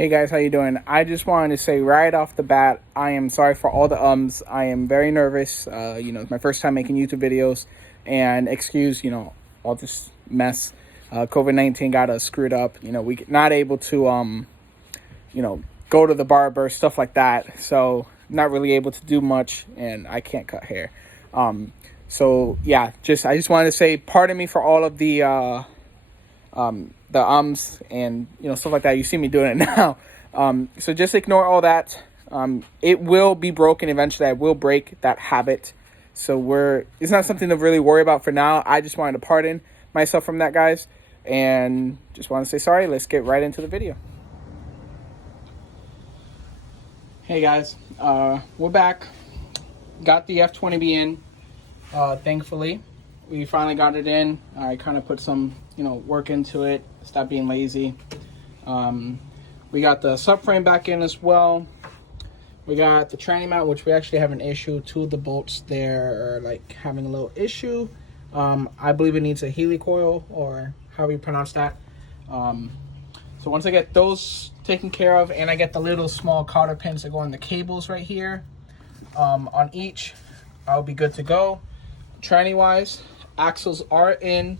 Hey guys, how you doing? I just wanted to say right off the bat, I am sorry for all the ums. I am very nervous. It's my first time making YouTube videos, and excuse, all this mess. COVID-19 got us screwed up. We not able to, go to the barber, stuff like that. So not really able to do much, and I can't cut hair. So yeah, I just wanted to say, pardon me for all of the ums and stuff like that. You see me doing it now. So just ignore all that. It will be broken eventually. I will break that habit. So it's not something to really worry about for now. I just wanted to pardon myself from that, guys, and just want to say sorry. Let's get right into the video. Hey guys, we're back. Got the F20B in, thankfully. We finally got it in. I kind of put some, work into it. Stop being lazy. We got the subframe back in as well. We got the tranny mount, which we actually have an issue. Two of the bolts there are having a little issue. I believe it needs a helicoil, or however you pronounce that. So once I get those taken care of, and I get the little small cotter pins that go on the cables right here, on each, I'll be good to go. Tranny wise, axles are in.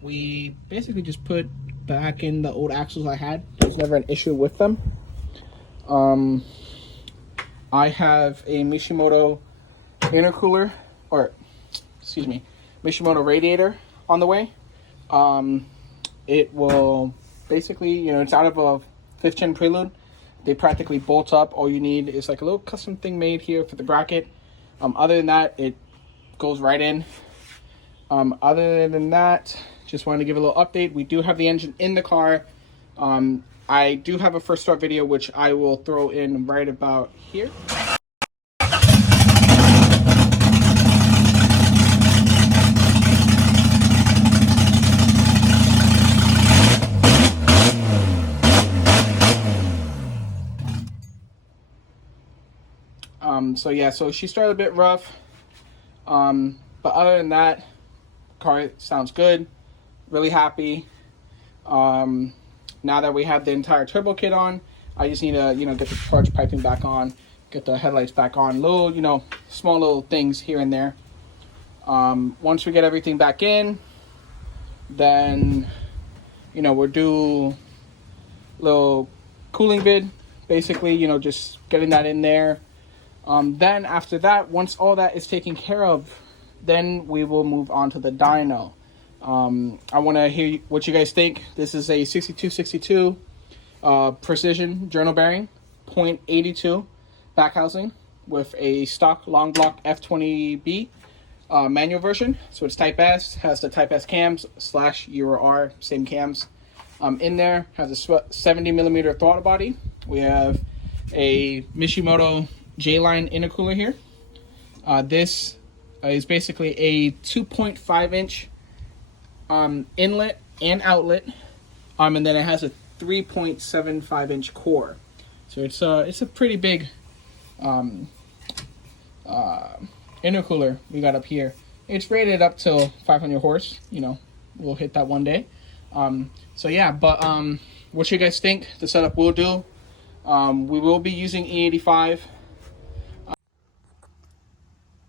We basically just put back in the old axles I had. There's never an issue with them. I have a Mishimoto intercooler, Mishimoto radiator on the way. It will basically, it's out of a 5th gen Prelude. They practically bolt up. All you need is a little custom thing made here for the bracket. Other than that, it goes right in. Other than that, just wanted to give a little update. We do have the engine in the car. I do have a first start video, which I will throw in right about here. So she started a bit rough. But other than that, car sounds good. Really happy. Now that we have the entire turbo kit on, I just need to, get the charge piping back on, get the headlights back on, little, small little things here and there. Once we get everything back in, then, we'll do a little cooling vid, basically, just getting that in there. Then after that, once all that is taken care of, then we will move on to the dyno. I want to hear what you guys think. This is a 6262 precision journal bearing, 0.82 back housing with a stock long block F20B manual version. So it's Type S, has the Type S cams / Euro R, same cams. In there, has a 70 millimeter throttle body. We have a Mishimoto J-line intercooler here. This is basically a 2.5 inch inlet and outlet, and then it has a 3.75 inch core. So it's a pretty big intercooler we got up here. It's rated up to 500 horse. We'll hit that one day. So yeah, but what you guys think the setup will do? We will be using E85.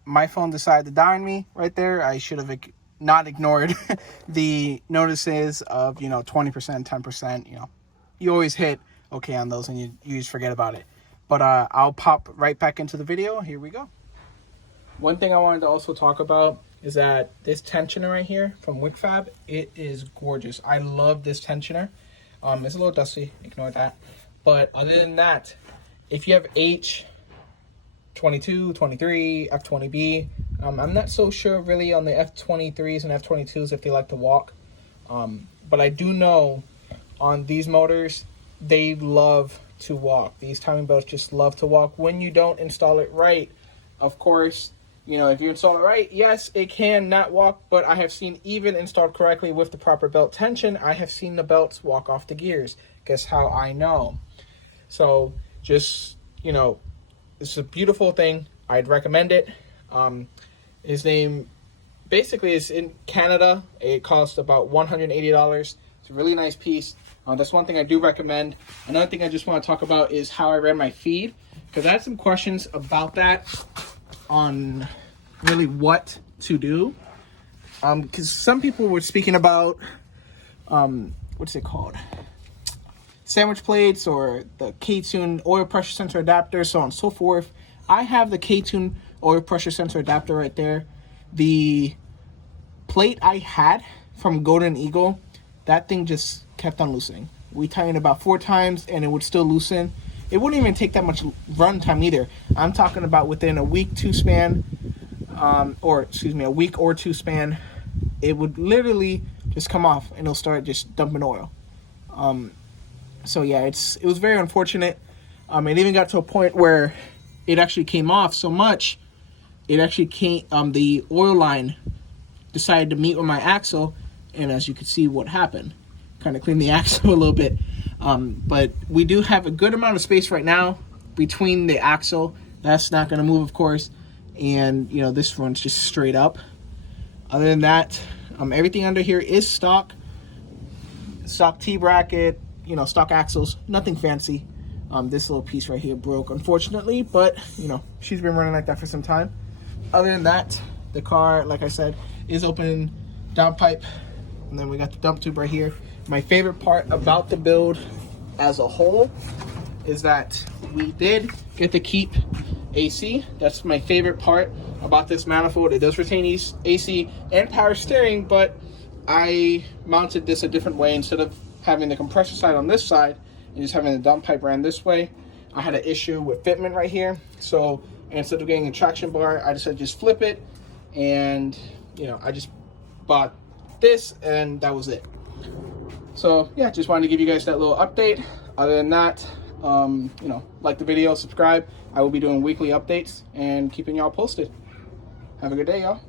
My phone decided to die on me right there. I should have not ignored the notices of 20%, 10%. You always hit okay on those, and you just forget about it. But I'll pop right back into the video. Here we go. One thing I wanted to also talk about is that this tensioner right here from WickFab, it is gorgeous. I love this tensioner. It's a little dusty, ignore that. But other than that, if you have H22, 23, F20B, I'm not so sure really on the F23s and F22s if they like to walk. But I do know on these motors, they love to walk. These timing belts just love to walk when you don't install it right. Of course, if you install it right, yes, it can not walk, but I have seen, even installed correctly with the proper belt tension, I have seen the belts walk off the gears. Guess how I know? So just, it's a beautiful thing. I'd recommend it. His name basically is in Canada. It costs about $180. It's It's a really nice piece. That's one thing I do recommend. Another thing I just want to talk about is how I ran my feed, because I had some questions about that on really what to do. Because some people were speaking about, what's it called? Sandwich plates or the K-Tune oil pressure sensor adapter, so on and so forth. I have the K-Tune oil pressure sensor adapter right there. The plate I had from Golden Eagle, that thing just kept on loosening. We tightened about 4 times and it would still loosen. It wouldn't even take that much run time either. I'm talking about within a week, 2 span, a week or 2 span, it would literally just come off and it'll start just dumping oil. So yeah, it was very unfortunate. It even got to a point where it actually came off so much, it actually came, the oil line decided to meet with my axle, and as you can see what happened, kind of cleaned the axle a little bit. But we do have a good amount of space right now between the axle. That's not going to move, of course, and you know, this runs just straight up. Other than that, everything under here is stock T-bracket, you know, stock axles, nothing fancy. This little piece right here broke, unfortunately, but you know, she's been running like that for some time. Other than that, the car, like I said, is open downpipe, and then we got the dump tube right here. My favorite part about the build as a whole is that we did get to keep AC. That's my favorite part about this manifold. It does retain AC and power steering, but I mounted this a different way. Instead of having the compressor side on this side and just having the dump pipe ran this way, I had an issue with fitment right here. So instead of getting a traction bar, I decided to just flip it, and you know, I just bought this and that was it. So yeah, just wanted to give you guys that little update. Other than that, you know, like the video, subscribe. I will be doing weekly updates and keeping y'all posted. Have a good day, y'all.